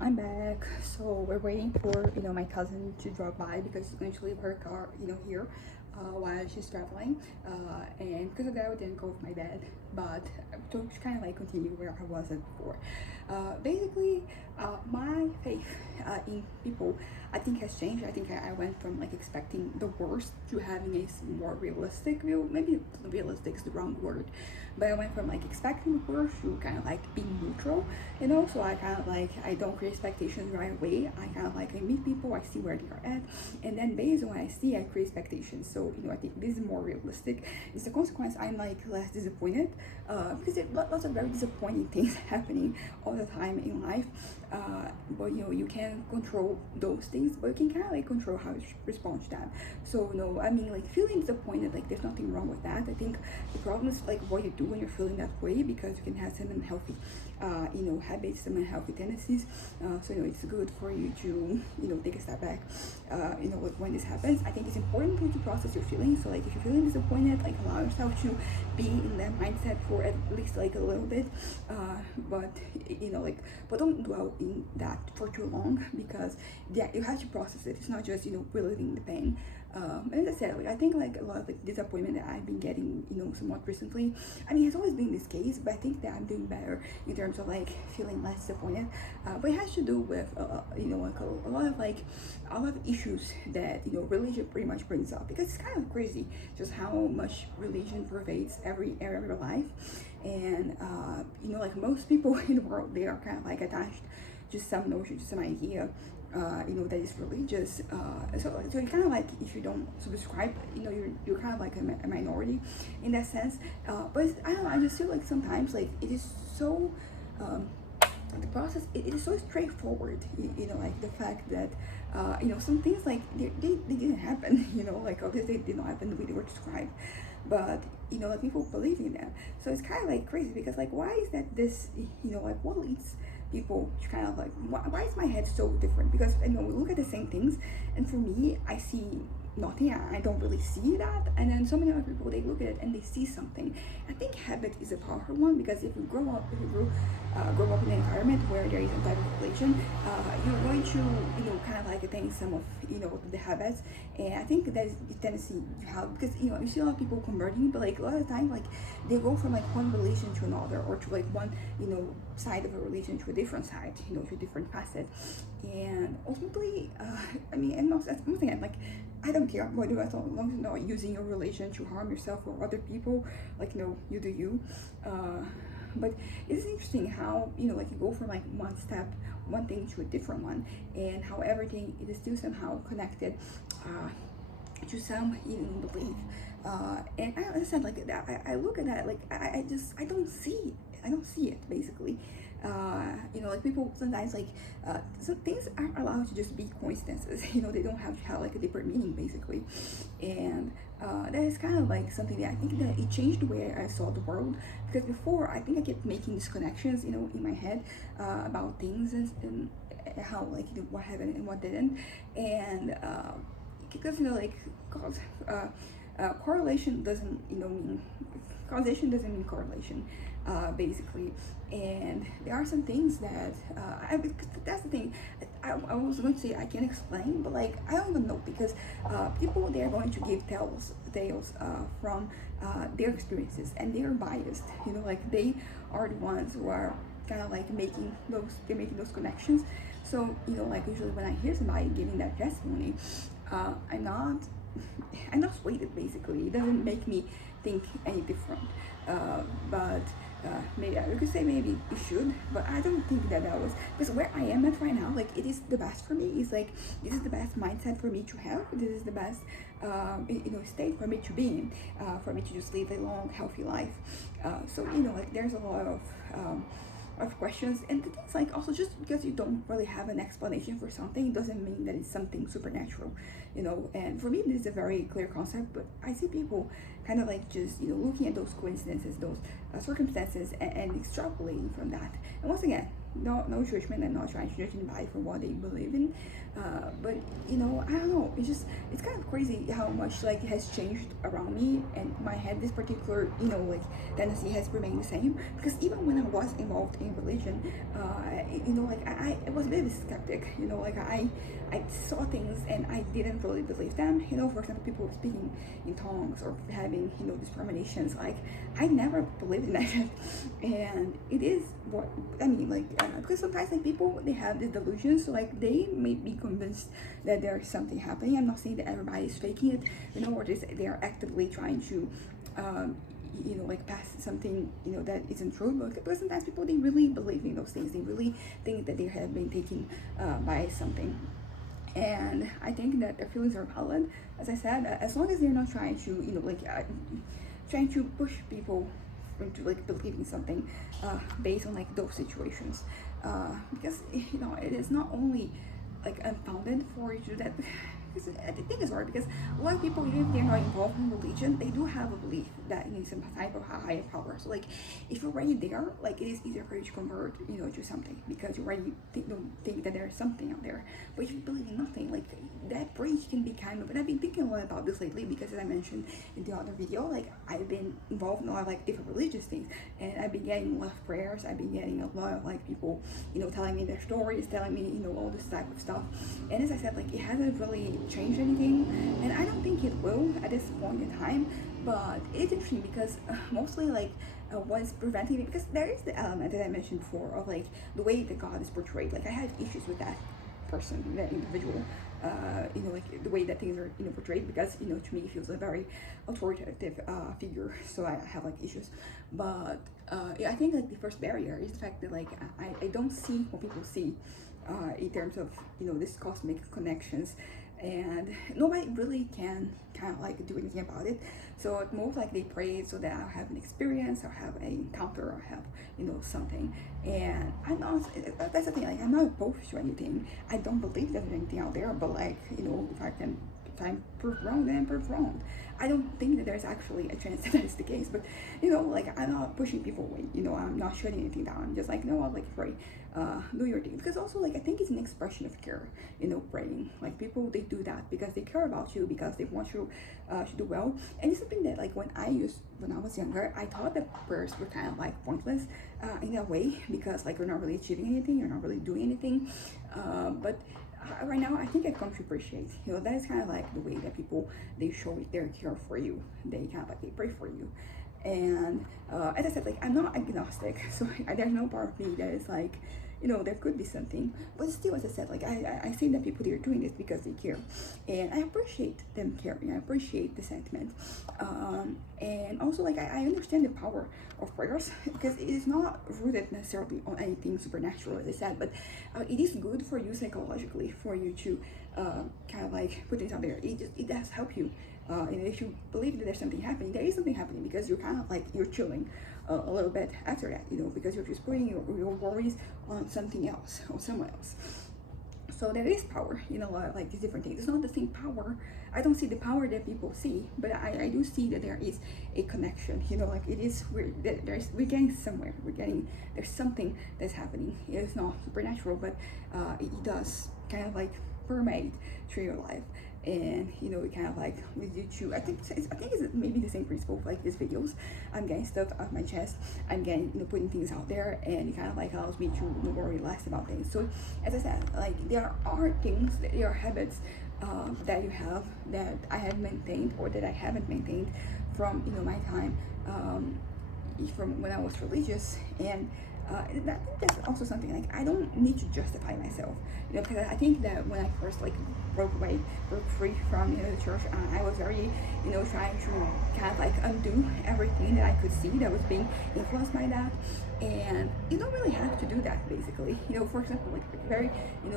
I'm back. So we're waiting for my cousin to drop by because she's going to leave her car here while she's traveling. And because of that, I didn't go with my bed, but to kind of like continue where I was at before. Basically, my faith in people I think has changed. I think I went from like expecting the worst to having a more realistic view. Maybe realistic is the wrong word, but I went from like expecting the worst to kind of like being neutral. So I kind of like I don't create expectations right away. I kind of like I meet people, I see where they are at, and then based on what I see, I create expectations. So I think this is more realistic. It's a consequence. I'm like less disappointed because there are lots of very disappointing things happening all the time in life. But you can't control those things, but you can kind of like control how you respond to that. So I mean like feeling disappointed, like there's nothing wrong with that. I think the problem is like what you do when you're feeling that way, because you can have some unhealthy habits, some unhealthy tendencies. So it's good for you to take a step back. When this happens, I think it's important for you to process your feelings. So like if you're feeling disappointed, like allow yourself to be in that mindset for at least like a little bit. But but don't dwell in that for too long, because yeah, you have to process it. It's not just reliving the pain. And as I said, like I think like a lot of like disappointment that I've been getting somewhat recently, I mean it's always been this case, but I think that I'm doing better in terms of like feeling less disappointed. But it has to do with like a lot of issues that religion pretty much brings up, because it's kind of crazy just how much religion pervades every area of your life. And like most people in the world, they are kind of like attached to some notion, to some idea that is religious. So it's kind of like if you don't subscribe, you're kind of like a minority in that sense. But I don't know, I just feel like sometimes like it is so the process, it is so straightforward. Like the fact that some things like they didn't happen. Like obviously they did not happen the way they were described, but like people believe in them. So it's kind of like crazy, because like why is that this like what leads people to kind of like why is my head so different? Because we look at the same things, and for me I see nothing. I don't really see that, and then so many other people, they look at it and they see something. I think habit is a powerful one, because if you grow up in an environment where there is a type of relation, you're going to kind of like attain some of the habits. And I think that is the tendency you have, because you see a lot of people converting, but like a lot of the time like they go from like one relation to another, or to like one side of a relation to a different side, to a different facet. And ultimately I mean, and most that's one thing, like I don't care what you do, as long as you're not using your relation to harm yourself or other people. Like you do you. But it's interesting how like you go from like one thing to a different one, and how everything it is still somehow connected to some belief. And I said like that, I look at that, like I don't see it. I don't see it basically. Like people sometimes like some things aren't allowed to just be coincidences. They don't have to have like a deeper meaning basically. And that is kind of like something that I think that it changed the way I saw the world, because before I think I kept making these connections in my head about things, and how like what happened and what didn't. And because like cause correlation doesn't mean causation, doesn't mean correlation basically. And there are some things that that's the thing. I was going to say I can't explain, but like I don't even know, because people, they're going to give tales from their experiences, and they're biased. Like they are the ones who are kind of like making those connections. So like usually when I hear somebody giving that testimony, I'm not swayed basically. It doesn't make me think any different. But maybe you could say maybe it should, but I don't think that was, because where I am at right now, like it is the best for me. It's like this is the best mindset for me to have. This is the best state for me to be in, for me to just live a long healthy life. So like there's a lot of questions, and the things like also, just because you don't really have an explanation for something doesn't mean that it's something supernatural. And for me this is a very clear concept, but I see people kind of like just looking at those coincidences, those circumstances, and extrapolating from that. And once again, no judgment. I'm not trying to judge anybody for what they believe in, but I don't know, it's kind of crazy how much like it has changed around me, and my head, this particular like tendency has remained the same, because even when I was involved in religion, like I was a bit of a skeptic, like I saw things and I didn't really believe them. For example, people speaking in tongues or having these premonitions, like I never believed in that. And it is what I mean, like because sometimes like people, they have these delusions, so like they may be convinced that there's something happening. I'm not saying that everybody is faking it, or just they are actively trying to like pass something that isn't true, but sometimes people, they really believe in those things. They really think that they have been taken by something. And I think that their feelings are valid, as I said, as long as they're not trying to trying to push people into like believing something based on like those situations, because it is not only like unfounded for you to do that. I think it's hard because a lot of people, even if they're not involved in religion, they do have a belief that in some type of higher power. So like if you're already there, like it is easier for you to convert to something, because you already think that there's something out there. But if you believe in nothing, like that bridge can be kind of, and I've been thinking a lot about this lately, because as I mentioned in the other video, like I've been involved in a lot of like different religious things, and I've been getting a lot of prayers. I've been getting a lot of like people telling me their stories, telling me all this type of stuff. And as I said, like it hasn't really changed anything, and I don't think it will at this point in time. But it's interesting because mostly like what's preventing it, because there is the element that I mentioned before of like the way that God is portrayed. Like I have issues with that person, that individual, like the way that things are portrayed, because to me it feels a very authoritative figure. So I have like issues. But yeah, I think like the first barrier is the fact that like I don't see what people see in terms of this cosmic connections, and nobody really can kind of like do anything about it. So at most, like they pray so that I'll have an experience, I'll have an encounter, or have something. And I'm not, that's the thing, like I'm not opposed to anything. I don't believe there's anything out there, but like if I'm proved wrong, then I'm proved wrong. I don't think that there's actually a chance that is the case, but like I'm not pushing people away, I'm not shutting anything down. I'm just like, I'll like pray, do your thing. Because also like I think it's an expression of care, praying. Like people, they do that because they care about you, because they want you to do well. And it's something that like when I was younger, I thought that prayers were kind of like pointless in a way, because like you're not really achieving anything, you're not really doing anything. But right now I think I've come to appreciate that is kind of like the way that people, they show their care for you. They kind of like, they pray for you. And as I said, like I'm not agnostic, so there's no part of me that is like there could be something. But still, as I said, like I see that people, they're doing this because they care, and I appreciate them caring. I appreciate the sentiment, and also like I understand the power of prayers, because it is not rooted necessarily on anything supernatural, as I said, but it is good for you psychologically, for you to kind of like put things out there. It does help you. And if you believe that there's something happening, there is something happening, because you're kind of like, you're chilling a little bit after that, because you're just putting your worries on something else, or someone else. So there is power in a lot of like these different things. It's not the same power. I don't see the power that people see, but I do see that there is a connection. Like it is, we're getting somewhere. There's something that's happening. It's not supernatural, but it does kind of like permeate through your life. And it kind of like leads you to, I think it's maybe the same principle of like these videos. I'm getting stuff off my chest, I'm getting putting things out there, and it kind of like allows me to worry less about things. So as I said, like there are things, there are habits that you have, that I have maintained, or that I haven't maintained from my time from when I was religious. And I think that's also something, like I don't need to justify myself, because I think that when I first like broke free from the church, I was very trying to kind of like undo everything that I could see that was being influenced by that. And you don't really have to do that, basically. For example, like a very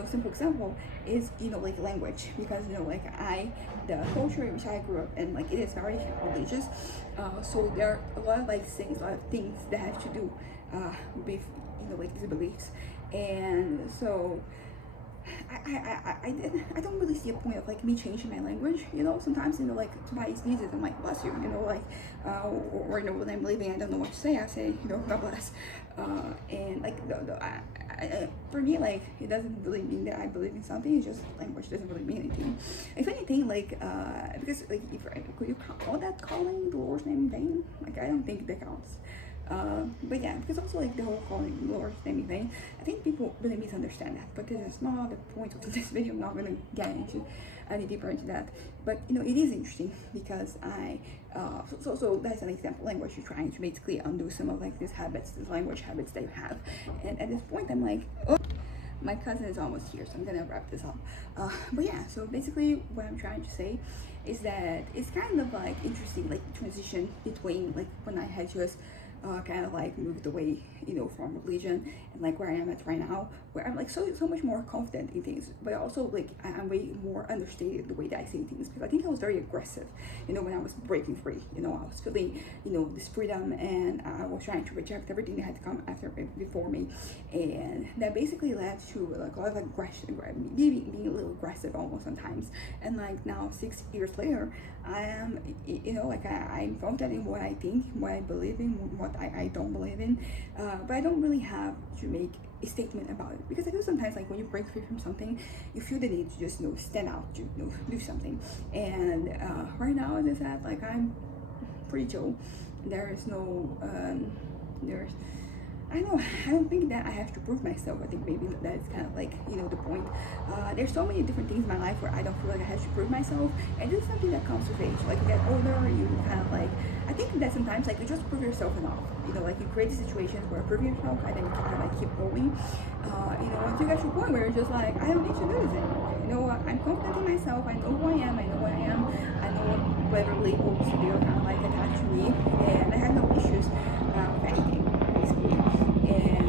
simple example is like language, because like the culture in which I grew up in, like it is very religious, so there are a lot of like things that have to do with like these beliefs. And so I don't really see a point of like me changing my language. Sometimes like somebody sneezes, I'm like, bless you, like or when I'm leaving, I don't know what to say, I say God bless. And like for me, like, it doesn't really mean that I believe in something. It's just language doesn't really mean anything. If anything, like, because like, if could you call that calling the Lord's name in vain? Like, I don't think that counts. But yeah, because also like the whole calling the Lord's name in vain, I think people really misunderstand that. But this is not the point of this video. I'm not gonna get into any deeper into that. But you know, it is interesting because so that's an example. Language, you're trying to basically undo some of like these habits, these language habits that you have. And at this point, I'm like, oh, my cousin is almost here, so I'm gonna wrap this up. But yeah, so basically what I'm trying to say is that it's kind of like interesting, like transition between like when I had just kind of like moved away, you know, from religion, and like where I am at right now, where I'm like so much more confident in things, but also like I'm way more understated the way that I say things, because I think I was very aggressive, you know, when I was breaking free. You know, I was feeling, you know, this freedom, and I was trying to reject everything that had to come after before me, and that basically led to like a lot of aggression, being a little aggressive almost sometimes. And like now 6 years later, I am, you know, like I'm confident in what I think, what I believe in, what I don't believe in, but I don't really have to make a statement about it, because I feel sometimes like when you break free from something, you feel the need to just, you know, stand out, to, you know, do something. And right now, as I said, like I'm pretty chill. There is no I don't think that I have to prove myself. I think maybe that's kind of like, you know, the point. There's so many different things in my life where I don't feel like I have to prove myself, and this is something that comes with age. Like you get older, you kind of like, I think that sometimes like you just prove yourself enough. You know, like you create situations where prove yourself, and then you kind of like keep going. You know, until you get to a point where you're just like, I don't need to do this anymore. You know, I'm confident in myself. I know who I am. I know what I am. I know whatever labels they're kind of like attached to me, and I have no issues with anything basically. And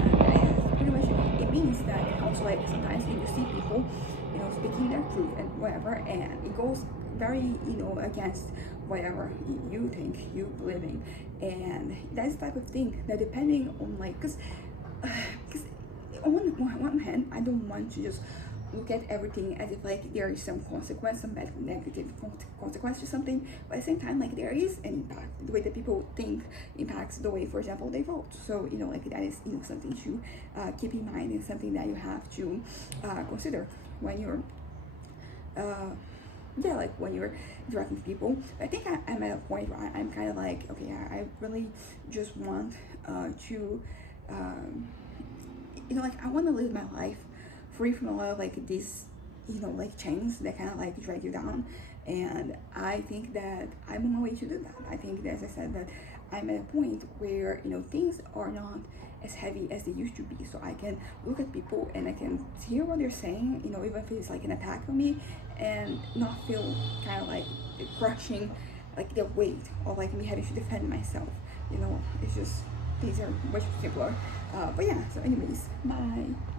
pretty much it means that also like sometimes you see people, you know, speaking their truth and whatever, and it goes very, you know, against whatever you think you believe in. And that's the type of thing that, depending on like, because on one hand, I don't want to just look at everything as if like there is some consequence, some bad negative consequence to something, but at the same time, like there is an impact. The way that people think impacts the way, for example, they vote. So you know, like that is, you know, something to keep in mind, and something that you have to consider when you're yeah, like when you're interacting with people. I think I'm at a point where I'm kind of like, okay, I really just want to you know, like I want to live my life free from a lot of like these, you know, like chains that kind of like drag you down. And I think that I'm on my way to do that. I think that, as I said, that I'm at a point where, you know, things are not as heavy as they used to be, so I can look at people and I can hear what they're saying, you know, even if it's like an attack on me, and not feel kind of like crushing like the weight of like me having to defend myself. You know, it's just, things are much simpler. But yeah, so anyways, bye.